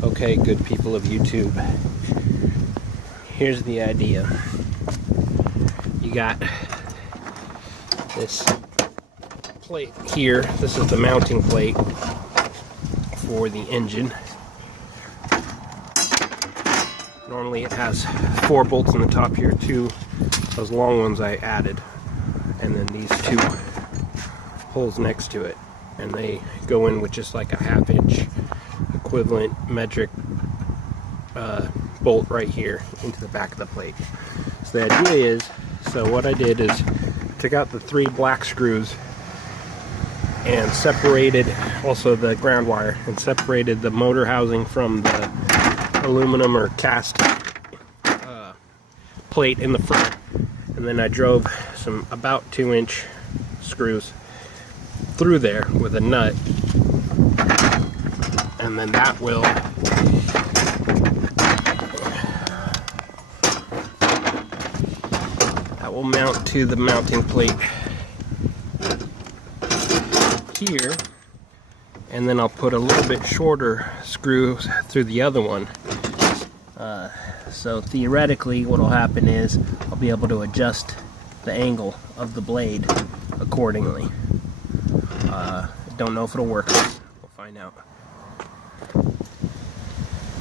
Okay, good people of YouTube, here's the idea. You got this plate here. This is the mounting plate for the engine. Normally it has 4 bolts in the top here, 2 those long ones I added, and then these 2 holes next to it, and they go in with just like a 1/2 inch equivalent metric bolt right here into the back of the plate. So the idea is, so what I did is took out the 3 black screws and separated also the ground wire and separated the motor housing from the aluminum or cast plate in the front, and then I drove some about 2-inch screws through there with a nut, and then that will mount to the mounting plate here, and then I'll put a little bit shorter screws through the other one. So theoretically what will happen is I'll be able to adjust the angle of the blade accordingly. Don't know if it'll work. We'll find out.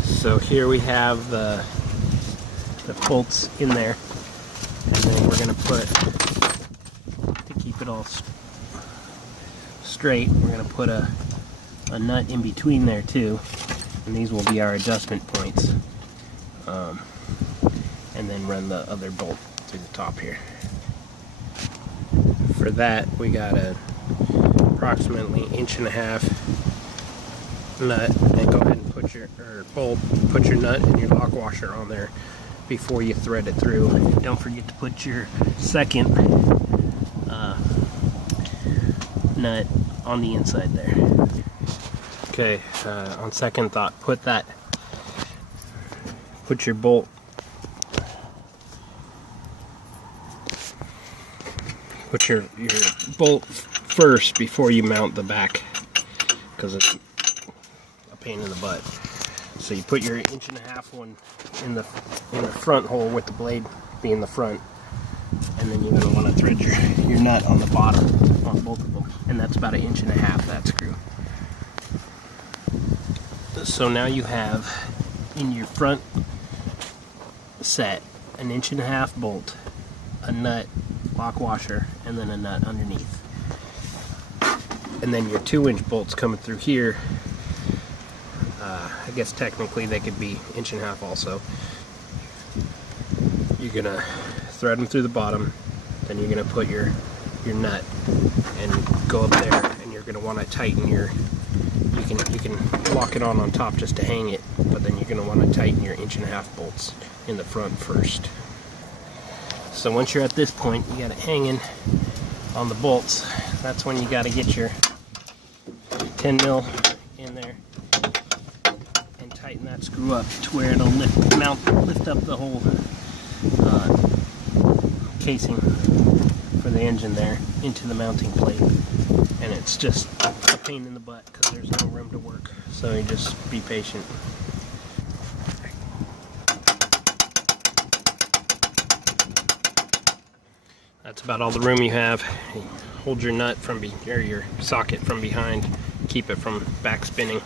So here we have the bolts in there, and then we're going to put, to keep it all straight, we're going to put a nut in between there too, and these will be our adjustment points, and then run the other bolt through the top here. For that we got a approximately 1.5 inch nut, and go ahead and put your put your nut and your lock washer on there before you thread it through. Don't forget to put your second nut on the inside there. Okay, on second thought, put your bolt, put your bolt first before you mount the back, because it's a pain in the butt. So you put your 1.5 inch one in the front hole with the blade being the front, and then you're going to want to thread your nut on the bottom on both of them, and that's about 1.5 inch, that screw. So now you have in your front set an 1.5 inch bolt, a nut, lock washer, and then a nut underneath. And then your 2-inch bolts coming through here, I guess technically they could be 1.5 inch also. You're gonna thread them through the bottom, then you're gonna put your nut and go up there, and you're gonna want to tighten your, you can lock it on top just to hang it, but then you're gonna want to tighten your 1.5 inch bolts in the front first. So once you're at this point, you got it hanging on the bolts. That's when you got to get your 10 mil in there and tighten that screw up to where it'll lift up the whole casing for the engine there into the mounting plate. And it's just a pain in the butt because there's no room to work. So you just be patient. That's about all the room you have. Hold your nut from or your socket from behind, keep it from back spinning,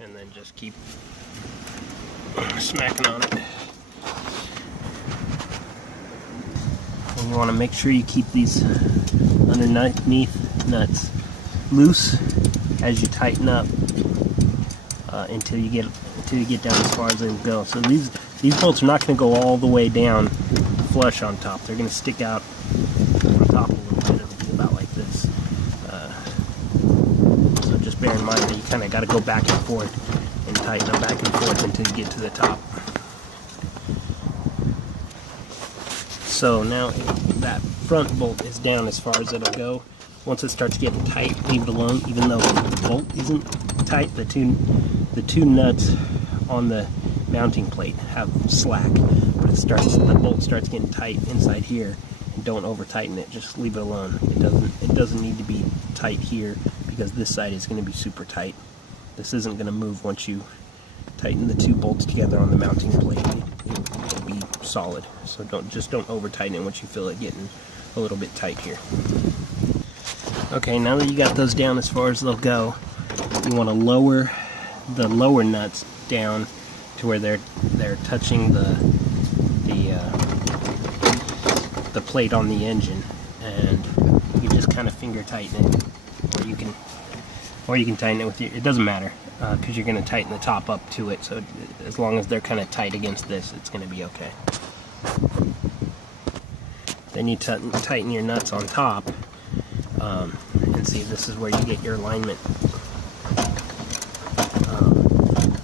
and then just keep smacking on it. And you want to make sure you keep these underneath nuts loose as you tighten up until you get down as far as they will go. So these bolts are not going to go all the way down flush on top. They're going to stick out on top a little bit. It'll be about like this. So just bear in mind that you kind of got to go back and forth and tighten them back and forth until you get to the top. So now that front bolt is down as far as it'll go. Once it starts getting tight, leave it alone. Even though the bolt isn't tight, the two nuts on the mounting plate have slack, but the bolt starts getting tight inside here, and don't over tighten it. Just leave it alone. It doesn't need to be tight here because this side is going to be super tight. This isn't going to move once you tighten the two bolts together on the mounting plate. It'll be solid. So don't over tighten it once you feel it getting a little bit tight here. Okay, now that you got those down as far as they'll go, you want to lower the lower nuts down to where they're touching the plate on the engine, and you just kind of finger tighten it, or you can tighten it with your, it doesn't matter, because you're going to tighten the top up to it, so as long as they're kind of tight against this, it's going to be okay. Then you tighten your nuts on top, and see, this is where you get your alignment.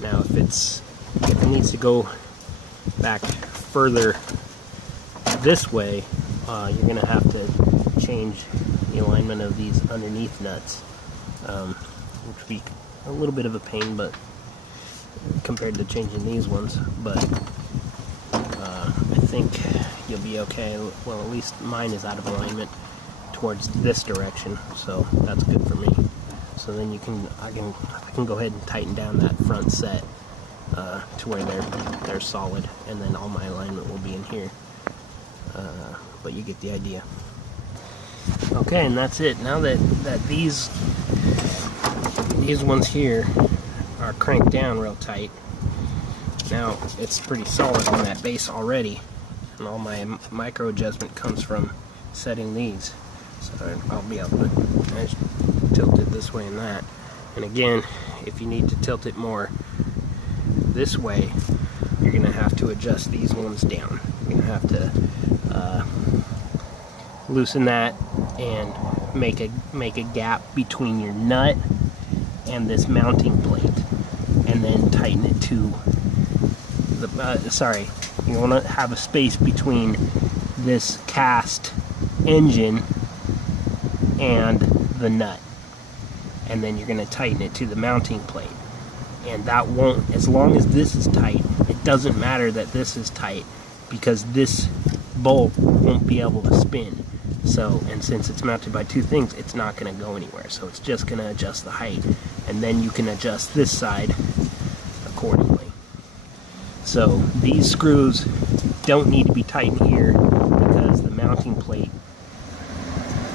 Now if it needs to go back further this way, you're going to have to change the alignment of these underneath nuts, which would be a little bit of a pain, but compared to changing these ones, but I think you'll be okay. Well, at least mine is out of alignment towards this direction, so that's good for me. So then I can go ahead and tighten down that front set to where they're solid, and then all my alignment will be in here. But you get the idea. Okay, and that's it. Now that these ones here are cranked down real tight, now it's pretty solid on that base already, and all my micro adjustment comes from setting these. So I'll be able to tilt it this way and that. And again, if you need to tilt it more this way, you're going to have to adjust these ones down. You're going to have to loosen that and make a gap between your nut and this mounting plate, and then tighten it to the you want to have a space between this cast engine and the nut, and then you're going to tighten it to the mounting plate. And that won't, as long as this is tight, it doesn't matter that this is tight, because this bolt won't be able to spin. So, and since it's mounted by two things, it's not going to go anywhere. So it's just going to adjust the height, and then you can adjust this side accordingly. So these screws don't need to be tightened here, because the mounting plate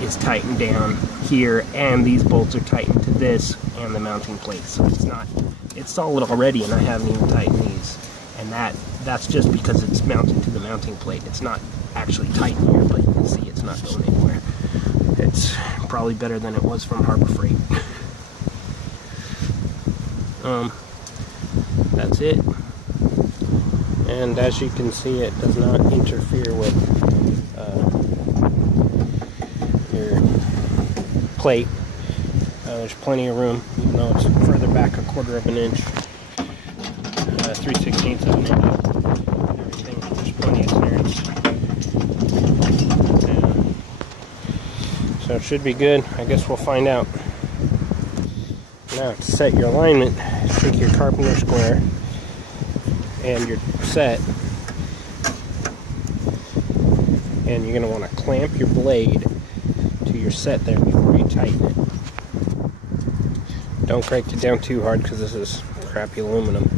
is tightened down here, and these bolts are tightened to this and the mounting plate. So it's solid already, and I haven't even tightened these. And that's just because it's mounted to the mounting plate. It's not actually tight here, but you can see it's not going anywhere. It's probably better than it was from Harbor Freight. That's it. And as you can see, it does not interfere with your plate. There's plenty of room, even though it's further back a 1/4 of an inch, 3/16 of an inch. Everything, there's plenty of clearance. So it should be good. I guess we'll find out. Now to set your alignment, take your carpenter square and your set, and you're going to want to clamp your blade to your set there before you tighten it. Don't crank it down too hard, because this is crappy aluminum.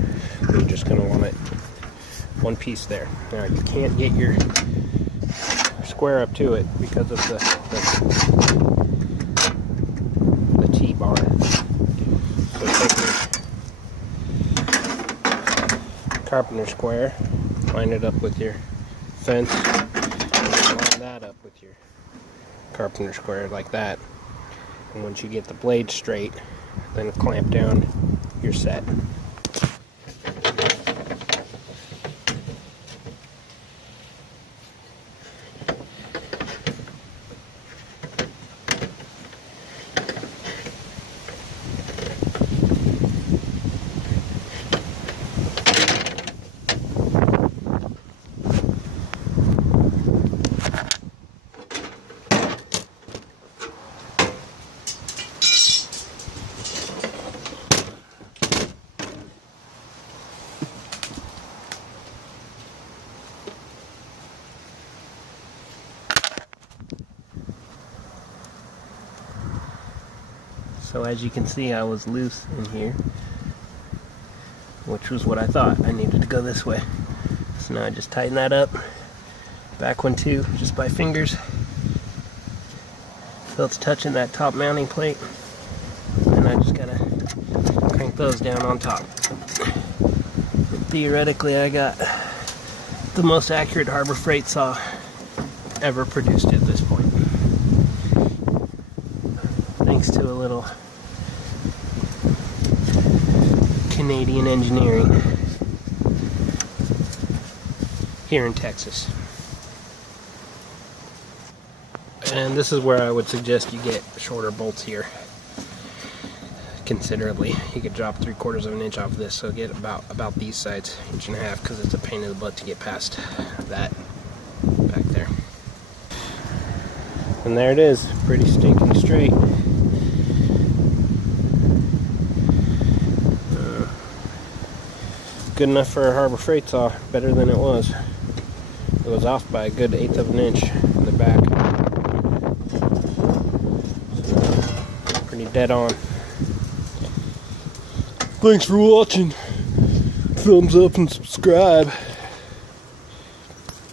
You're just going to want it one piece there. Now you can't get your square up to it because of the T-bar. So take your carpenter square, line it up with your fence, and line that up with your carpenter square like that. And once you get the blade straight, then clamp down your set. So as you can see, I was loose in here, which was what I thought. I needed to go this way. So now I just tighten that up. Back one too, just by fingers. So it's touching that top mounting plate. And I just gotta crank those down on top. Theoretically, I got the most accurate Harbor Freight saw ever produced at this point. Thanks to a little Canadian engineering here in Texas. And this is where I would suggest you get shorter bolts here considerably. You could drop 3/4 of an inch off this, so get about these sides, 1.5 inches, because it's a pain in the butt to get past that back there. And there it is, pretty stinking straight. Good enough for a Harbor Freight saw, better than it was. It was off by a good 1/8 of an inch in the back. So, pretty dead on. Thanks for watching. Thumbs up and subscribe.